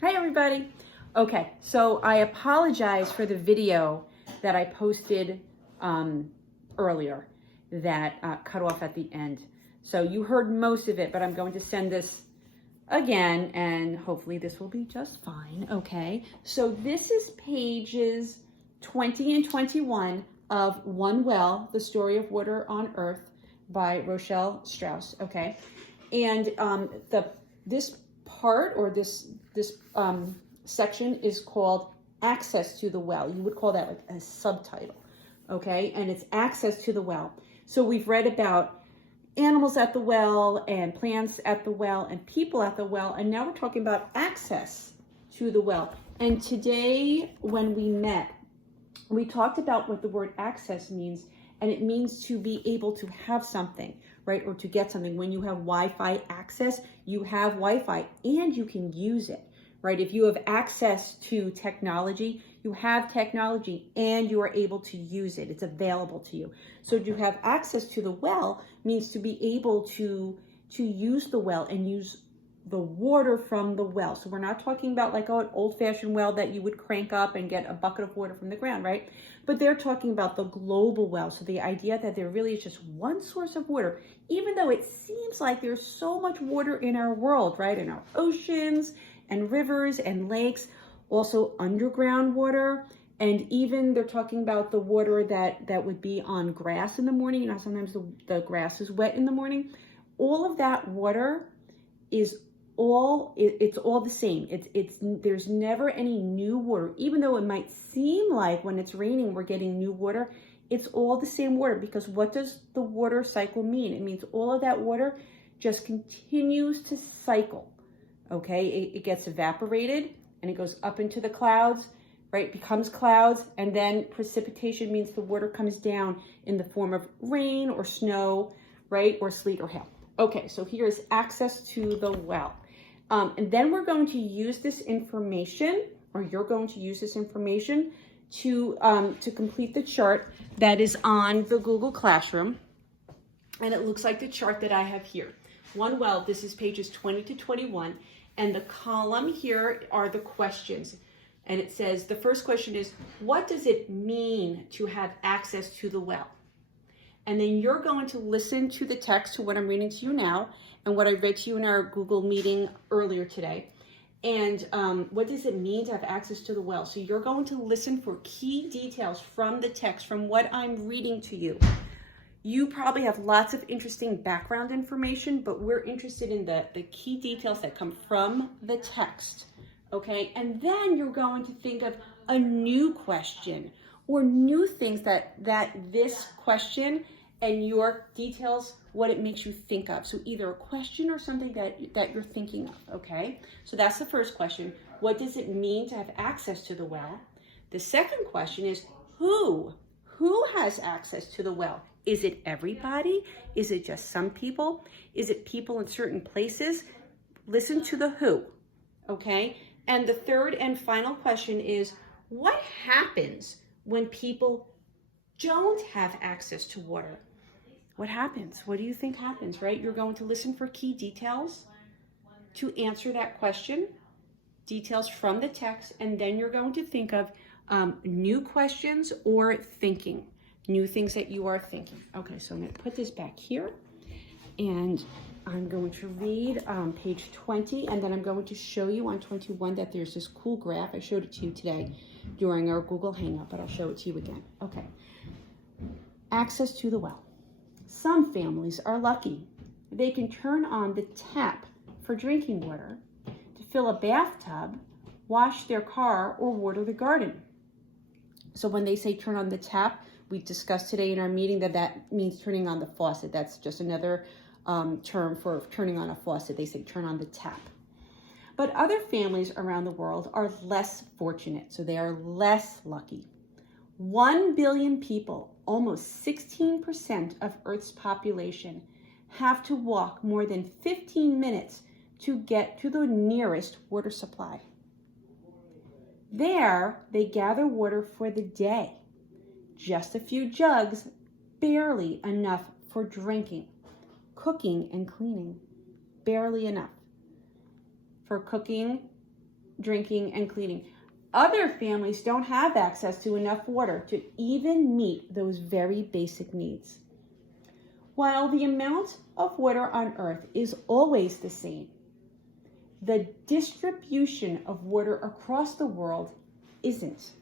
Hi everybody. Okay, so I apologize for the video that I posted earlier that cut off at the end. So you heard most of it, but I'm going to send this again and hopefully this will be just fine, okay? So this is pages 20 and 21 of One Well, The Story of Water on Earth by Rochelle Strauss, okay? And this part or this section is called Access to the Well. You would call that like a subtitle, okay? And it's Access to the Well. So we've read about animals at the well and plants at the well and people at the well, and now we're talking about access to the well. And today when we met, we talked about what the word access means, and it means to be able to have something, right? Or to get something. When you have Wi-Fi access, you have Wi-Fi and you can use it, right? If you have access to technology, you have technology and you are able to use it. It's available to you. So to have access to the well means to be able to use the well and use the water from the well. So we're not talking about like an old-fashioned well that you would crank up and get a bucket of water from the ground, right? But they're talking about the global well. So the idea that there really is just one source of water, even though it seems like there's so much water in our world, right? In our oceans and rivers and lakes, also underground water. And even they're talking about the water that would be on grass in the morning. You know, sometimes the grass is wet in the morning. All of that water is it's all the same. There's never any new water, even though it might seem like when it's raining we're getting new water. It's all the same water, because what does the water cycle mean? It means all of that water just continues to cycle. Okay, it gets evaporated and it goes up into the clouds, right? Becomes clouds, and then precipitation means the water comes down in the form of rain or snow, right? Or sleet or hail. Okay, so here is access to the well. And then we're going to use this information, or you're going to use this information to complete the chart that is on the Google Classroom. And it looks like the chart that I have here. One well, this is pages 20 to 21. And the column here are the questions. And it says, the first question is, what does it mean to have access to the well? And then you're going to listen to the text, to what I'm reading to you now, and what I read to you in our Google meeting earlier today. And what does it mean to have access to the well? So you're going to listen for key details from the text, from what I'm reading to you. You probably have lots of interesting background information, but we're interested in the key details that come from the text, okay? And then you're going to think of a new question or new things that this question and your details, what it makes you think of. So either a question or something that you're thinking of, okay? So that's the first question. What does it mean to have access to the well? The second question is who? Who has access to the well? Is it everybody? Is it just some people? Is it people in certain places? Listen to the who, okay? And the third and final question is, what happens when people don't have access to water? What happens? What do you think happens, right? You're going to listen for key details to answer that question, details from the text, and then you're going to think of new questions or thinking, new things that you are thinking. Okay, so I'm going to put this back here, and I'm going to read page 20, and then I'm going to show you on 21 that there's this cool graph. I showed it to you today during our Google Hangout, but I'll show it to you again. Okay, access to the well. Some families are lucky. They can turn on the tap for drinking water, to fill a bathtub, wash their car, or water the garden. So when they say turn on the tap, we discussed today in our meeting that means turning on the faucet. That's just another term for turning on a faucet. They say turn on the tap. But other families around the world are less fortunate, so they are less lucky. 1 billion people, almost 16% of Earth's population, have to walk more than 15 minutes to get to the nearest water supply. There, they gather water for the day. Just a few jugs, barely enough for drinking, cooking, and cleaning. Barely enough. For cooking, drinking, and cleaning. Other families don't have access to enough water to even meet those very basic needs. While the amount of water on Earth is always the same, the distribution of water across the world isn't.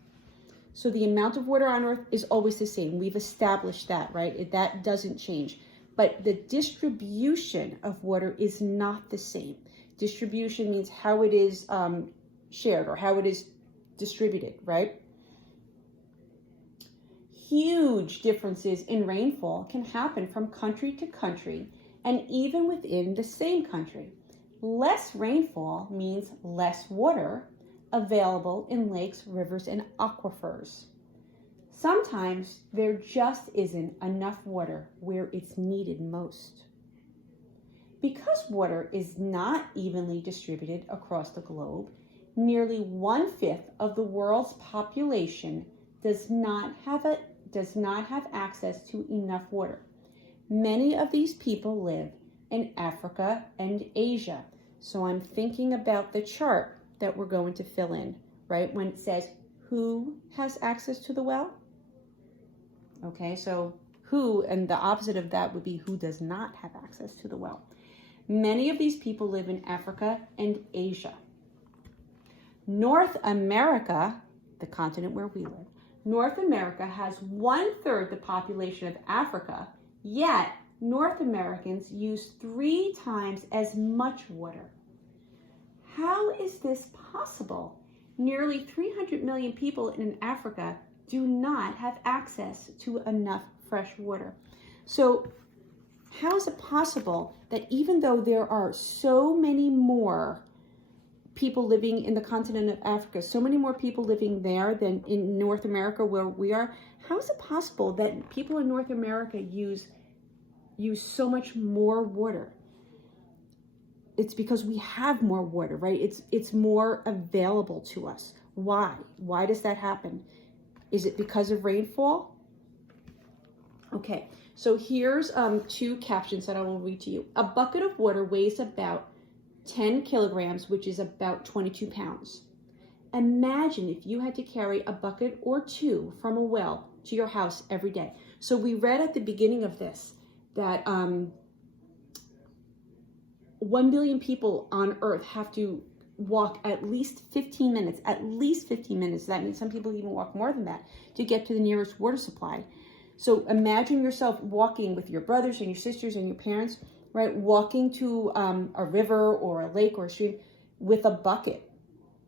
So the amount of water on Earth is always the same. We've established that, right? That doesn't change. But the distribution of water is not the same. Distribution means how it is shared or how it is distributed, right? Huge differences in rainfall can happen from country to country and even within the same country. Less rainfall means less water available in lakes, rivers, and aquifers. Sometimes there just isn't enough water where it's needed most. Because water is not evenly distributed across the globe, nearly 1/5 of the world's population does not have access to enough water. Many of these people live in Africa and Asia. So I'm thinking about the chart that we're going to fill in, right? When it says, who has access to the well? Okay, so who, and the opposite of that would be who does not have access to the well. Many of these people live in Africa and Asia. North America, the continent where we live, North America has 1/3 the population of Africa, yet North Americans use 3 times as much water. How is this possible? Nearly 300 million people in Africa do not have access to enough fresh water. So how is it possible that even though there are so many more people living in the continent of Africa, so many more people living there than in North America where we are, how is it possible that people in North America use so much more water? It's because we have more water, right? It's more available to us. Why? Why does that happen? Is it because of rainfall? Okay, so here's 2 captions that I will read to you. A bucket of water weighs about 10 kilograms, which is about 22 pounds. Imagine if you had to carry a bucket or 2 from a well to your house every day. So we read at the beginning of this that 1 billion people on Earth have to walk at least 15 minutes, That means some people even walk more than that to get to the nearest water supply. So imagine yourself walking with your brothers and your sisters and your parents, right? Walking to a river or a lake or a stream with a bucket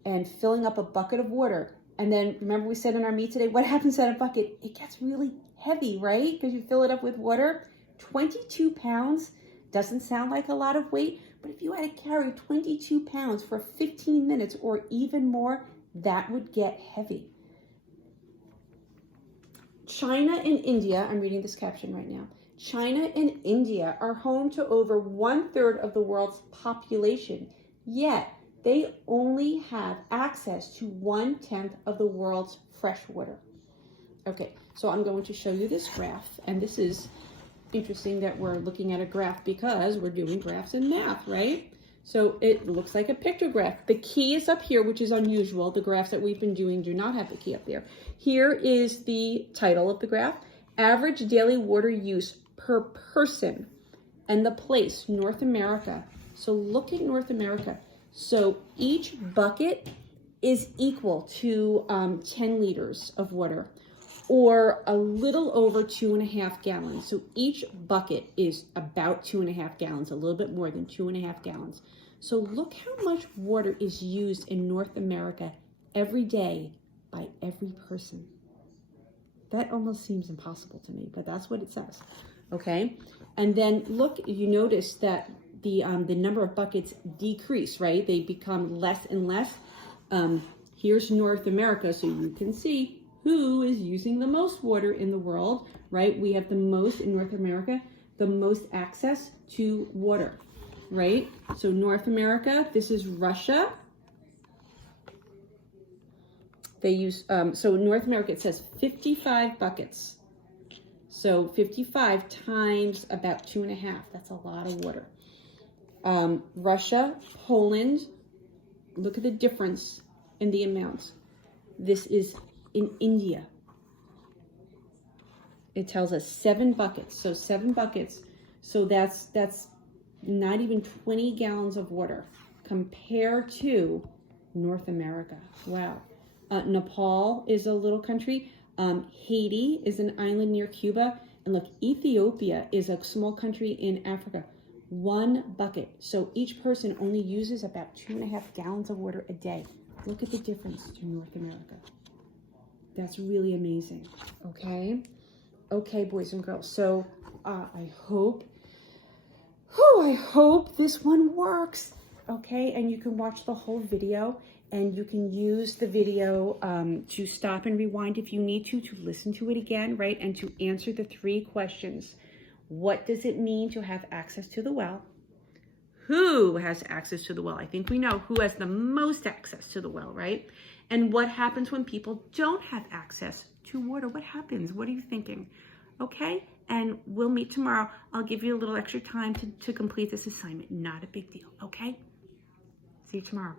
and filling up a bucket of water. And then remember we said in our meet today, what happens to that bucket? It gets really heavy, right? Because you fill it up with water. 22 pounds doesn't sound like a lot of weight, but if you had to carry 22 pounds for 15 minutes or even more, that would get heavy. China and India, I'm reading this caption right now. China and India are home to over 1/3 of the world's population, yet they only have access to 1/10 of the world's fresh water. Okay, so I'm going to show you this graph, and this is interesting that we're looking at a graph because we're doing graphs in math, right? So it looks like a pictograph. The key is up here, which is unusual. The graphs that we've been doing do not have the key up there. Here is the title of the graph, Average Daily Water Use per Person, and the place, North America. So look at North America. So each bucket is equal to 10 liters of water, or a little over 2.5 gallons. So each bucket is about 2.5 gallons, a little bit more than 2.5 gallons. So look how much water is used in North America every day by every person. That almost seems impossible to me, but that's what it says, okay? And then look, you notice that the number of buckets decrease, right? They become less and less. Here's North America, so you can see who is using the most water in the world, right? We have the most in North America, the most access to water, right? So North America, this is Russia. They use, so North America, it says 55 buckets. So 55 times about 2.5, that's a lot of water. Russia, Poland, Look at the difference in the amounts. This is in India. It tells us 7 buckets. So 7 buckets. So that's not even 20 gallons of water compared to North America. Wow. Nepal is a little country. Haiti is an island near Cuba. And look, Ethiopia is a small country in Africa. 1 bucket. So each person only uses about 2.5 gallons of water a day. Look at the difference to North America. That's really amazing. Okay. Okay, boys and girls. So I hope this one works. Okay, and you can watch the whole video, and you can use the video to stop and rewind if you need to listen to it again, right? And to answer the 3 questions. What does it mean to have access to the well? Who has access to the well? I think we know who has the most access to the well, right? And what happens when people don't have access to water? What happens? What are you thinking? Okay, and we'll meet tomorrow. I'll give you a little extra time to complete this assignment. Not a big deal, okay? See you tomorrow.